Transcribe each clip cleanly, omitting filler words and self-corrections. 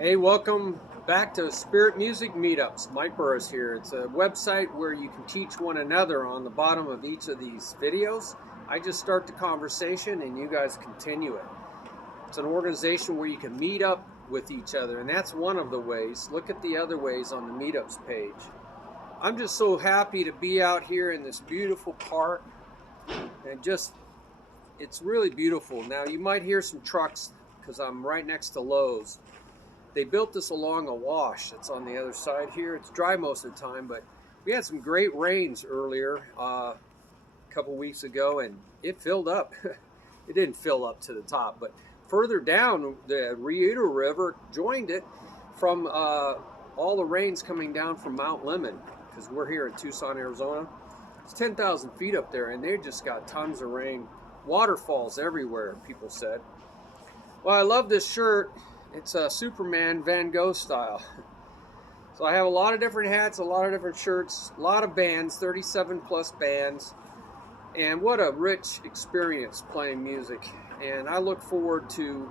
Hey, welcome back to Spirit Music Meetups. Mike Burris here. It's a website where you can teach one another on the bottom of each of these videos. I just start the conversation and you guys continue it. It's an organization where you can meet up with each other, and that's one of the ways. Look at the other ways on the Meetups page. I'm just so happy to be out here in this beautiful park, and it's really beautiful. Now you might hear some trucks because I'm right next to Lowe's. They built this along a wash that's on the other side here. It's dry most of the time, but we had some great rains earlier a couple weeks ago, and it filled up. It didn't fill up to the top, but further down, the Paradiddle River joined it from all the rains coming down from Mount Lemmon, because we're here in Tucson, Arizona. It's 10,000 feet up there, and they just got tons of rain. Waterfalls everywhere, people said. Well, I love this shirt. It's a Superman Van Gogh style. So I have a lot of different hats, a lot of different shirts, a lot of bands, 37 plus bands. And what a rich experience playing music. And I look forward to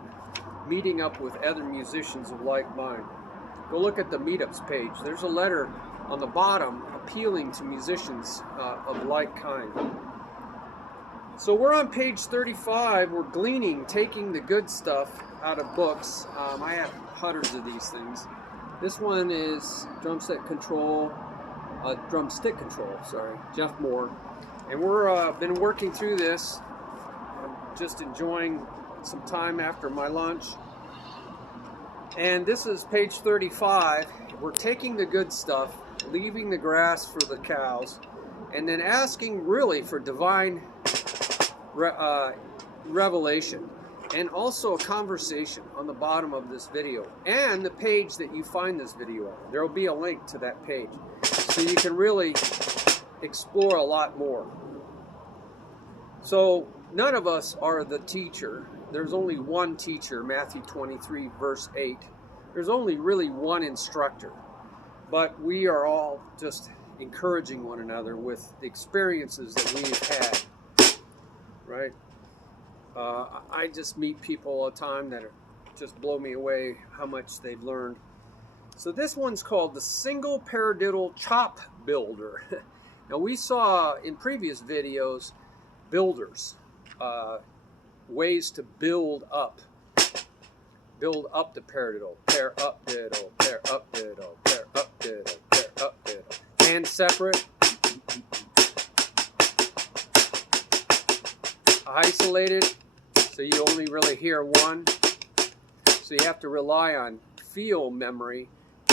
meeting up with other musicians of like mind. Go look at the Meetups page. There's a letter on the bottom appealing to musicians of like kind. So we're on page 35. We're gleaning, taking the good stuff out of books. I have hundreds of these things. This one is Drumstick Control, Jeff Moore. And we're been working through this. I'm just enjoying some time after my lunch. And this is page 35. We're taking the good stuff, leaving the grass for the cows, and then asking really for divine revelation. And also a conversation on the bottom of this video and the page that you find this video on. There will be a link to that page so you can really explore a lot more. So none of us are the teacher. There's only one teacher, Matthew 23 verse 8. There's only really one instructor, but we are all just encouraging one another with the experiences that we've had, right? I just meet people all the time that just blow me away how much they've learned. So this one's called the Single Paradiddle Chop Builder. Now we saw in previous videos builders, ways to build up the paradiddle. Pair up diddle, pair up diddle, pair up diddle, pair up diddle. Hands separate. Isolated, so you only really hear one. So you have to rely on feel memory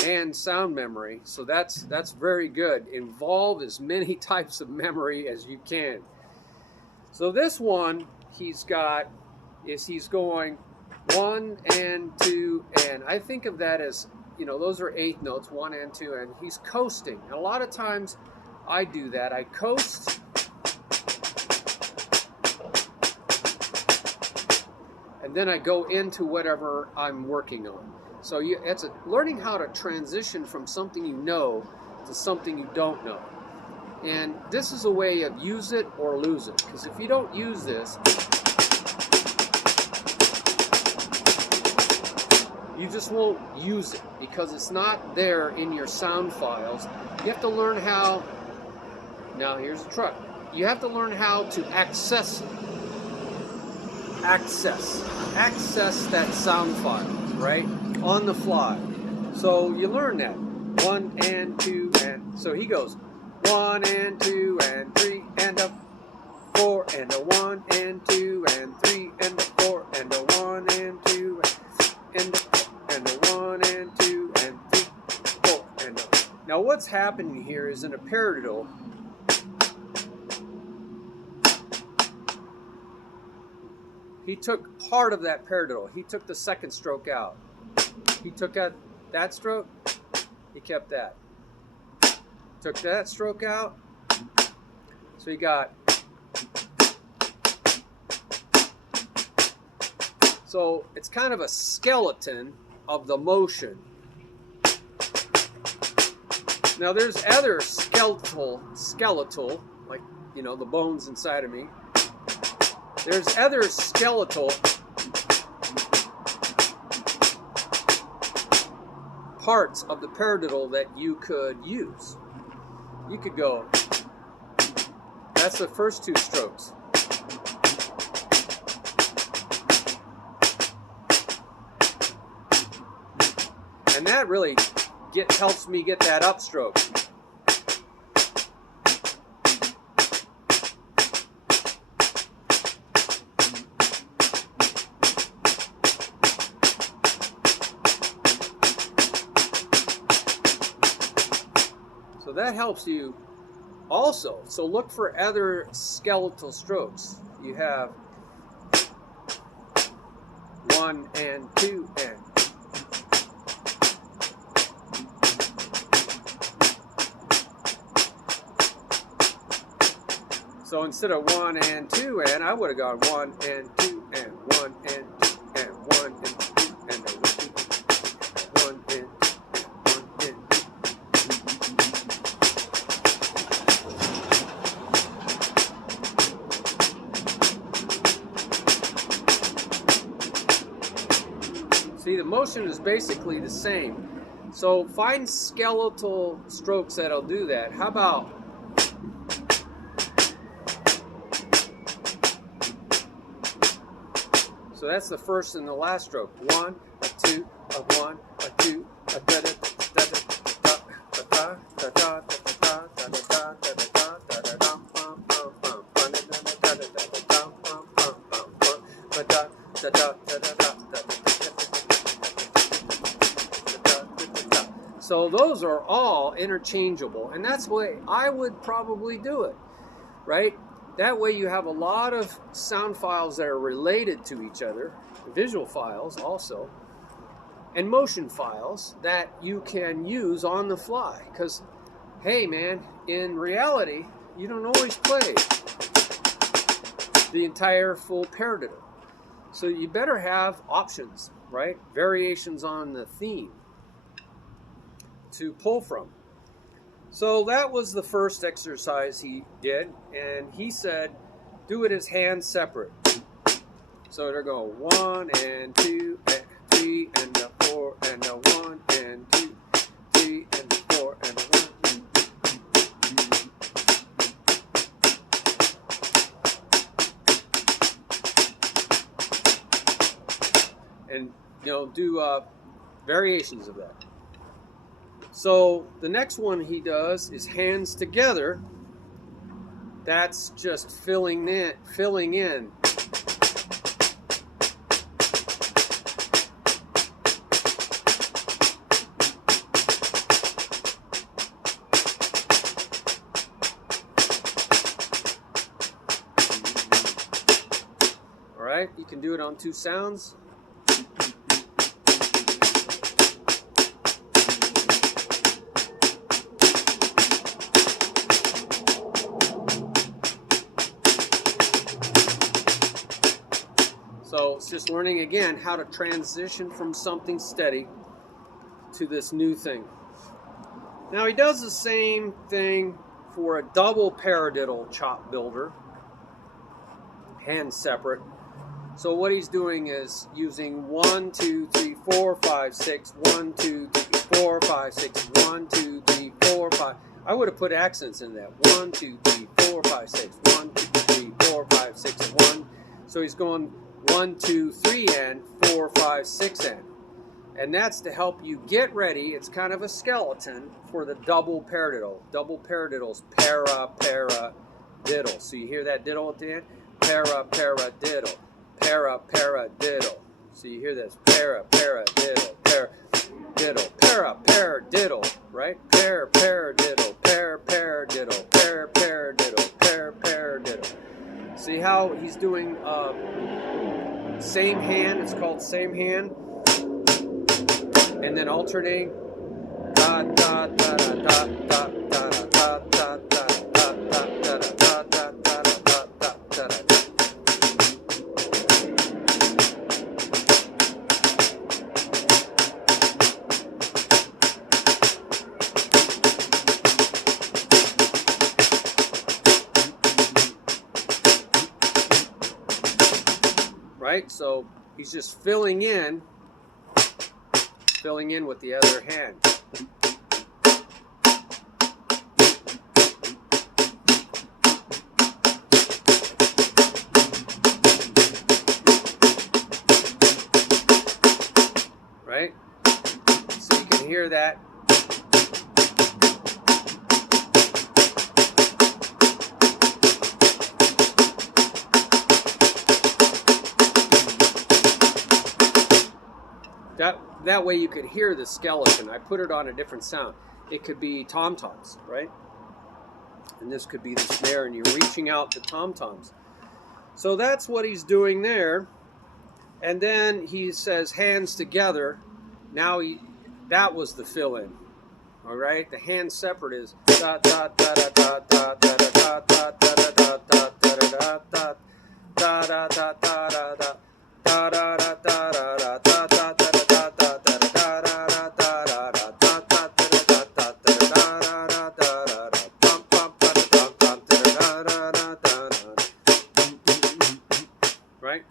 and sound memory. So that's very good. Involve as many types of memory as you can. So this one he's going 1 and 2, and I think of that as, those are eighth notes, 1 and 2, and he's coasting. And a lot of times I do that. I coast. And then I go into whatever I'm working on. So it's learning how to transition from something you know to something you don't know. And this is a way of use it or lose it. Because if you don't use this, you just won't use it because it's not there in your sound files. You have to learn how, now here's the truck. You have to learn how to access that sound file, right? On the fly. So you learn that. 1 and 2 and so he goes 1 and 2 and 3 and a 4 and a 1 and 2 and 3 and a 4 and a 1 and 2 and a 1 and 2 and 3, 4 and a. Now what's happening here is in a paradiddle, he took part of that paradiddle. He took the second stroke out. He took out that stroke. He kept that. Took that stroke out. So he got. So it's kind of a skeleton of the motion. Now there's other skeletal, like, the bones inside of me. There's other skeletal parts of the paradiddle that you could use. You could go, that's the first two strokes. And that really helps me get that upstroke. So that helps you also. So look for other skeletal strokes. You have 1 and 2 and. So instead of 1 and 2 and, I would have gone 1 and 2 and 1 and 2 and 1 and 2 and 1 and 1 and 2. See, the motion is basically the same. So find skeletal strokes that'll do that. How about so that's the first and the last stroke. 1, a 2, a 1, a 2, a da da da da da da da da so those are all interchangeable, and that's the way I would probably do it, right? That way you have a lot of sound files that are related to each other, visual files also, and motion files that you can use on the fly. Because, hey man, in reality, you don't always play the entire full paradiddle. So you better have options, right? Variations on the theme to pull from. So that was the first exercise he did, and he said, do it as hands separate. So they're going 1 and 2 and 3 and 4 and 1 and 2, 3 and 4 and 1. And do variations of that. So the next one he does is hands together. That's just filling in. All right, you can do it on 2 sounds. So it's just learning again how to transition from something steady to this new thing. Now he does the same thing for a double paradiddle chop builder, hand separate. So what he's doing is using 1, 2, 3, 4, 5, 6, 1, 2, 3, 4, 5, 6, 1, 2, 3, 4, 5. I would have put accents in that. 1, 2, 3, 4, 5, 6, 1, 2, 3, 4, 5, 6, 1. So he's going 1, 2, 3 and 4, 5, 6 and. And that's to help you get ready. It's kind of a skeleton for the double paradiddle. Double paradiddles, para-para-diddle. So you hear that diddle at the end? Para-para-diddle, para-para-diddle. So you hear this para-para-diddle, para-diddle, para-para-diddle, right? Para-para-diddle, para-para-diddle, para-para-diddle, para-para-diddle. See how he's doing same hand? It's called same hand. And then alternating. Da da da da da da da da da da da da da da da da da. Right? So he's just filling in filling in with the other hand. Right? So you can hear that. That way you could hear the skeleton. I put it on a different sound. It could be tom-toms, right? And this could be the snare, and you're reaching out the tom-toms. So that's what he's doing there. And then he says hands together. Now that was the fill-in. All right? The hand separate is da da da da da da da da da da da da da da da da da da da right?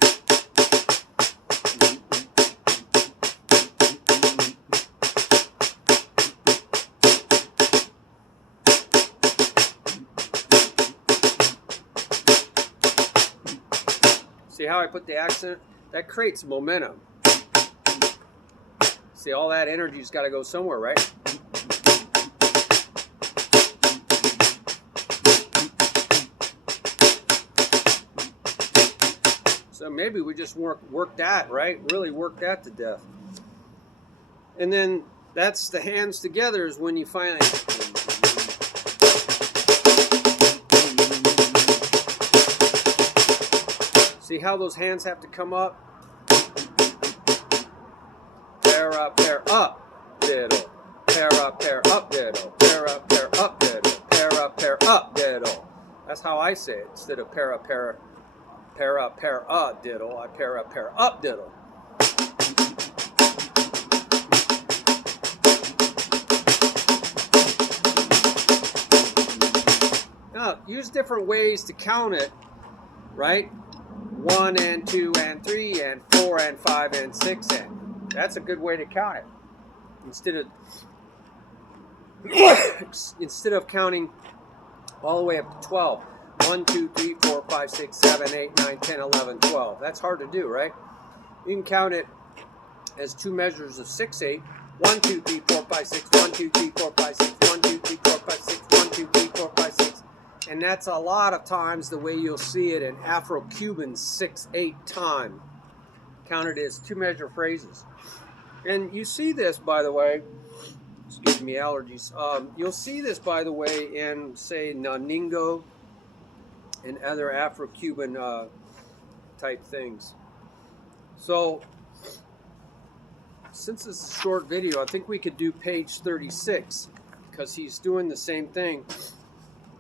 See how I put the accent? That creates momentum. See, all that energy's got to go somewhere, right? So maybe we just work that, right? Really work that to death. And then that's the hands together is when you finally... See how those hands have to come up? Pair up, diddle. Pair up, diddle. Pair up, diddle. Pair up, diddle. That's how I say it. Instead of pair up, diddle, I pair up, diddle. Now, use different ways to count it, right? 1 and 2 and 3 and 4 and 5 and 6 and that's a good way to count it. Instead of counting all the way up to 12. 1, 2, 3, 4, 5, 6, 7, 8, 9, 10, 11, 12. That's hard to do, right? You can count it as two measures of 6, 8. 1, 2, 3, 4, 5, 6. 1, 2, 3, 4, 5, 6. 1, 2, 3, 4, 5, 6. 1, 2, 3, 4, 5, 6. And that's a lot of times the way you'll see it in Afro-Cuban 6/8 time. Counted as two measure phrases. And you see this, by the way, excuse me, allergies. You'll see this, by the way, in, say, Naningo and other Afro-Cuban type things. So, since it's a short video, I think we could do page 36 because he's doing the same thing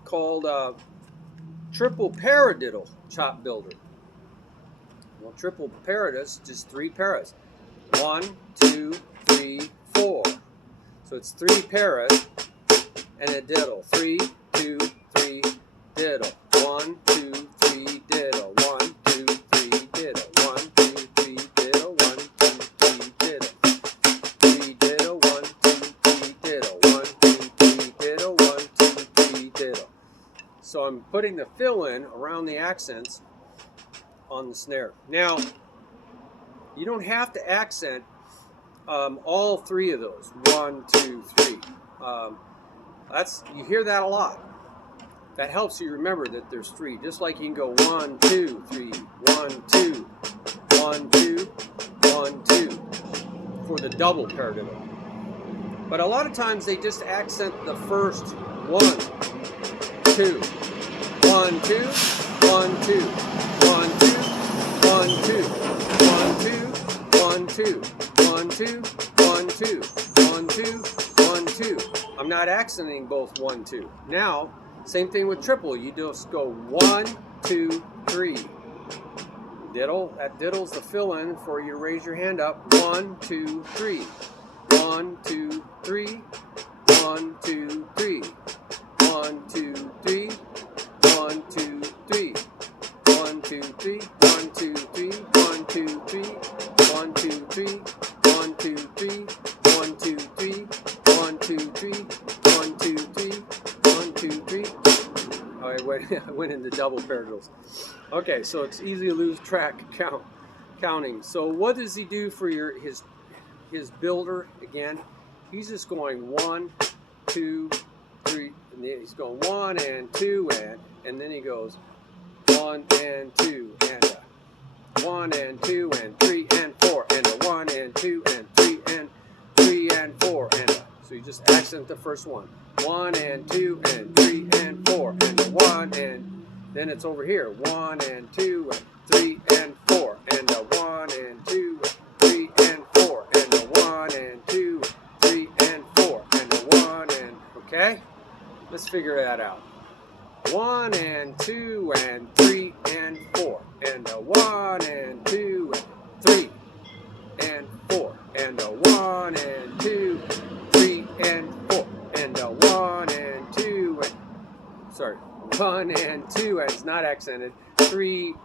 called Triple Paradiddle Chop Builder. Well, Triple Paradiddles, just 3 paras. 1, 2, 3, 4. So it's 3 paras and a diddle. 3, 2, 3, diddle. 1, 2, 3, diddle. 1, 2, 3, diddle. 1, 2, 3, diddle. 1, 2, 3, diddle. 3 diddle. 1, 2, 3, diddle. 1, 2, 3, diddle. 1, 2, 3, diddle. So I'm putting the fill in around the accents on the snare. Now, you don't have to accent all 3 of those. 1, 2, 3. You hear that a lot. That helps you remember that there's 3. Just like you can go 1, 2, 3, 1, 2, 1, 2, 1, 2 for the double paradiddle. But a lot of times they just accent the first 1, 2, 1, 2, 1, 2, 1, 2, 1, 2, 1, 2, 1, 2, 1, 2, 1, 2, 1, 2, 1, 2. I'm not accenting both 1, 2. Now, same thing with triple. You just go 1, 2, 3. Diddle. That diddle's the fill-in for you raise your hand up. 1, 2, 3. 1, 2, 3. 1, 2, 3. 1, 2, 3. 1, 2, 3. 1, 2, 3. 1, 2, 3. 1, 2, 3. 1, 2, 3. 1, 2, 3. I went into double paradiddles. Okay, so it's easy to lose track counting. So what does he do for his builder again? He's just going 1, 2, 3, and then he's going 1 and 2 and then he goes 1 and 2 and 1 and 2 and 3 and 4 and 1 and 2 and 3 and 3 and 4 and so you just accent the first one. 1 and 2 and 3 and 4 and 1 and then it's over here. 1 and 2 and 3 and 4 and 1 and 2 and 3 and 4 and 1 and 2 3 and 4 and 1 and okay. Let's figure that out. 1 and 2 and 3 and 4 and 1 and 2 and 3 and 4 and 1 and 2 3 and 4 and 1 and 2 and sorry 1 and 2 and it's not accented 3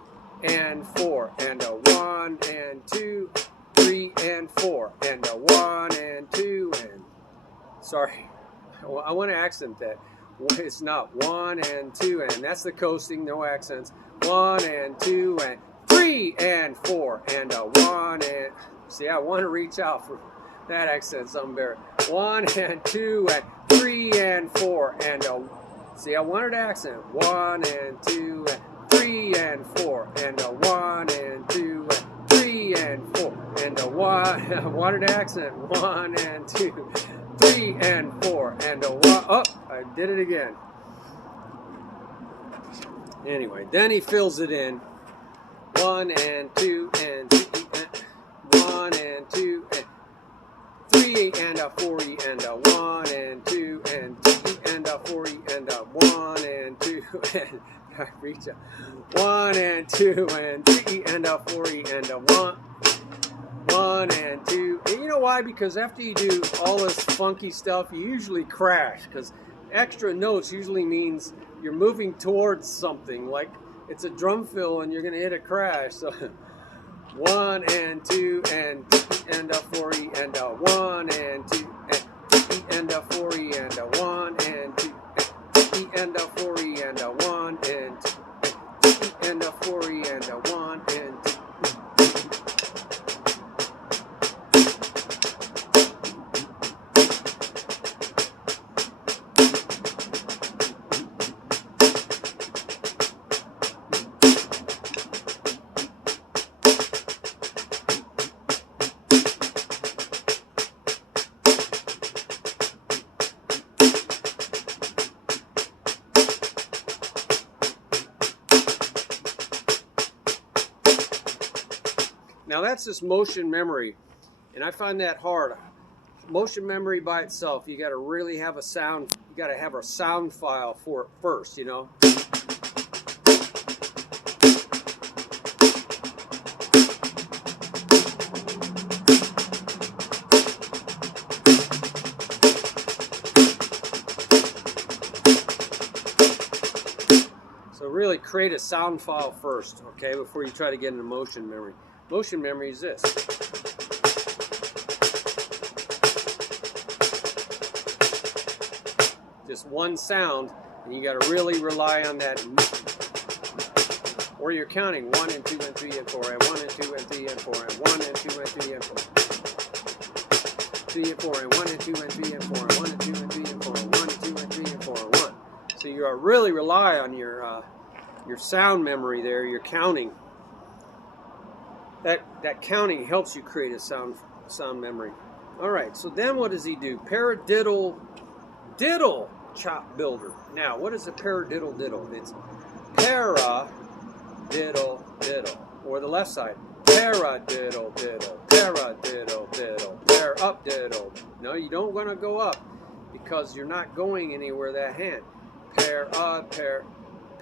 and 4 and 1 and 2 3 and 4 and 1 and 2 and sorry I want to accent that. It's not 1 and 2 and that's the coasting, no accents. 1 and 2 and 3 and 4 and 1 and see, I want to reach out for that accent something better. 1 and 2 and 3 and 4 and see, I wanted to accent 1 and 2 and 3 and 4 and 1 and 2 and 3 and 4 and 1. I wanted to accent 1 and 2. 3 and 4 and 1. Oh, I did it again. Anyway, then he fills it in. 1 and 2 and 3 and 1 and 2 and 3 and 4 and 1 and 2 and 3 and 4 and 1 and 2 and I reach out. 1 and 2 and 3 and 4 and 1 and 2. And you know why? Because after you do all this funky stuff, you usually crash. Because extra notes usually means you're moving towards something. Like it's a drum fill and you're going to hit a crash. So 1 and 2 and 4 and 1 and 2 and 4 and 1 and 2 and 4 and 1 and 2 and 4 and 1 and 2. Now that's just motion memory, and I find that hard. Motion memory by itself, you got to really have a sound. You got to have a sound file for it first, you know. So really create a sound file first, okay, before you try to get into motion memory. Motion memory is this. Just one sound, and you got to really rely on that. Or you're counting 1 and 2 and 3 and 4 and 1 and 2 and 3 and 4 and 1 and 2 and 3 and 4. 3 and 4 and 1 and 2 and 3 and 4 and 1 and 2 and 3 and 4 and 1 and 2 and 3 and 4 and 1. So you are really rely on your sound memory there. You're counting. That counting helps you create a sound memory. All right, so then what does he do? Paradiddle chop builder. Now, what is a paradiddle-diddle? It's paradiddle-diddle, or the left side. Paradiddle-diddle, paradiddle-diddle, up diddle. No, you don't want to go up because you're not going anywhere that hand.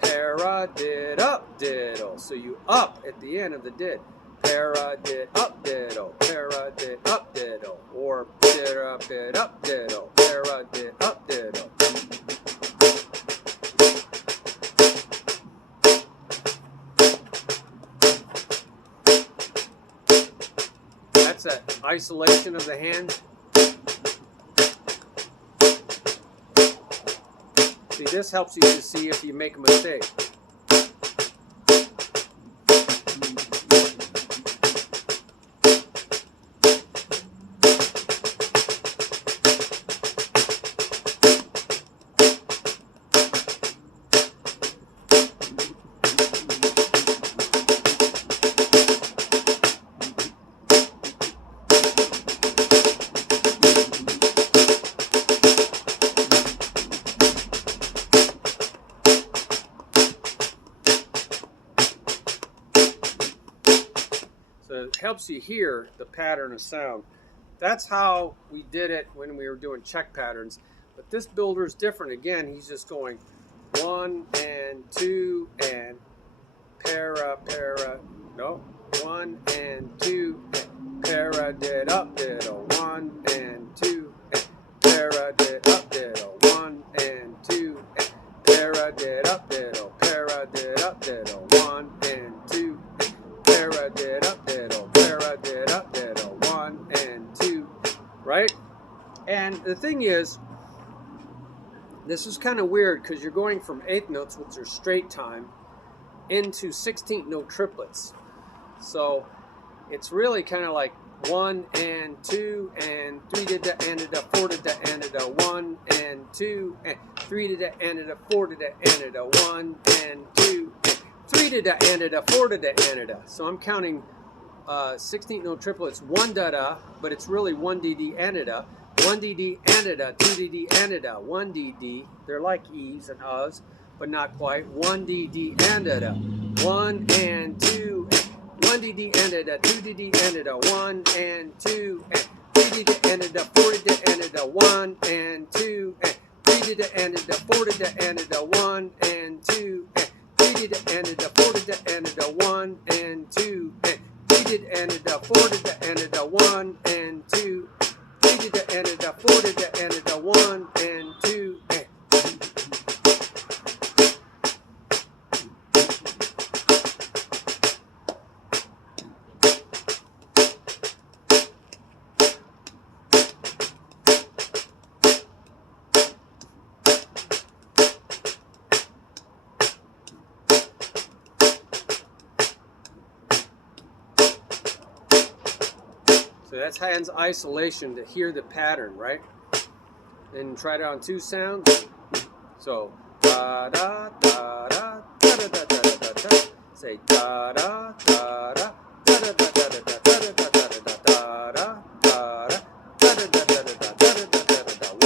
Paradid up diddle. So you up at the end of the did. Paradid up diddle, paradid up diddle, or paradid up diddle, paradid up diddle. That's an isolation of the hand. See, this helps you to see if you make a mistake. So it helps you hear the pattern of sound. That's how we did it when we were doing check patterns. But this builder is different. Again, he's just going 1 and 2 and para, no, 1 and 2 and paradiddle, 1 and 2 and paradiddle, 1 and 2 and paradiddle, 1 and 2 paradiddle, 1 and 2, right? And the thing is, this is kind of weird because you're going from 8th notes, which are straight time, into 16th note triplets. So it's really kind of like 1 and 2 and 3 to the end of the 4 to the end of the 1 and 2 and 3 to the end of the 4 to the end of the 1 and 2 and 3 to the end of the 4 to the end of the. So I'm counting 16th note triplets 1 da da, but it's really 1 dd and da, 1 dd and da, 2 dd and da, 1 dd. They're like e's and uhs, but not quite. 1 dd and da, 1 and 2, 1 dd and da, 2 dd and da, 1 and 2, 3 dd and da, 4 dd and da, 1 and 2, 3 dd and da, 4 dd and da, 1 and 2, 3 dd and da, 4 dd and da, 1 and 2, 3 dd and da, 4 dd and da, 1 and 2, 3 dd and da, 4 dd and da, 1 and 2. So that's hands isolation to hear the pattern, right? And try it on 2 sounds. So da da da da da da da da da da. Say da da da da da da da da da da da da da da da da.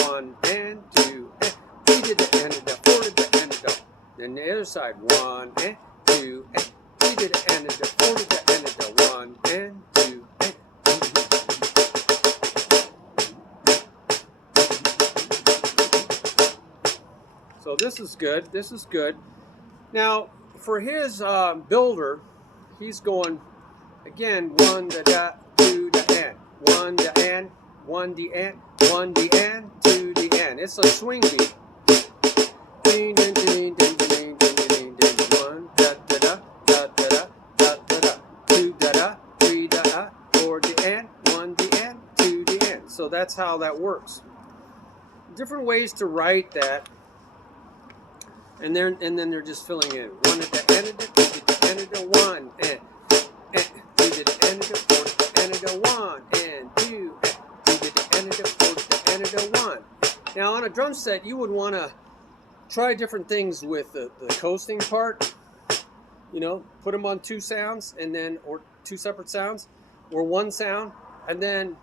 1 and 2 and 3 to the end of the 4 to the end of the. Then the other side. 1 and 2 and 3 to the end of the 4 to the end of the 1 and 2. So this is good. This is good. Now, for his builder, he's going again 1 da da 2 da and 1 da and 1 da and 1 da and 2 da and. It's a swing beat. Ding ding ding ding ding ding ding ding. 1 da da da da da da da da 2 da da 3 da 4 da and 1 da and 2 da and. So that's how that works. Different ways to write that. And then they're just filling in 1 at the end of the 2 at the end of the 1 and 3 to the end of the 4 to the end of the 1 and 2 and 3 to the end of the 4 to the end of the 1. Now on a drum set you would want to try different things with the coasting part. You know, put them on 2 sounds and then or 2 separate sounds or 1 sound and then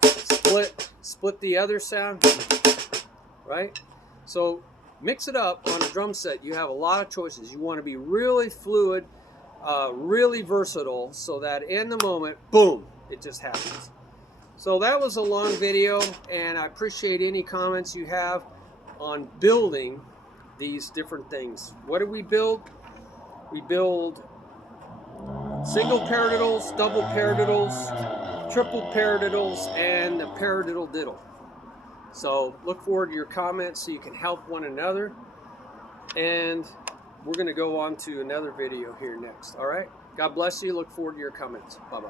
split the other sound, right? So mix it up on a drum set. You have a lot of choices. You want to be really fluid, really versatile, so that in the moment, boom, it just happens. So that was a long video, and I appreciate any comments you have on building these different things. What do we build? We build single paradiddles, double paradiddles, triple paradiddles, and the Paradiddle-diddle. So look forward to your comments so you can help one another. And we're going to go on to another video here next. All right? God bless you. Look forward to your comments. Bye-bye.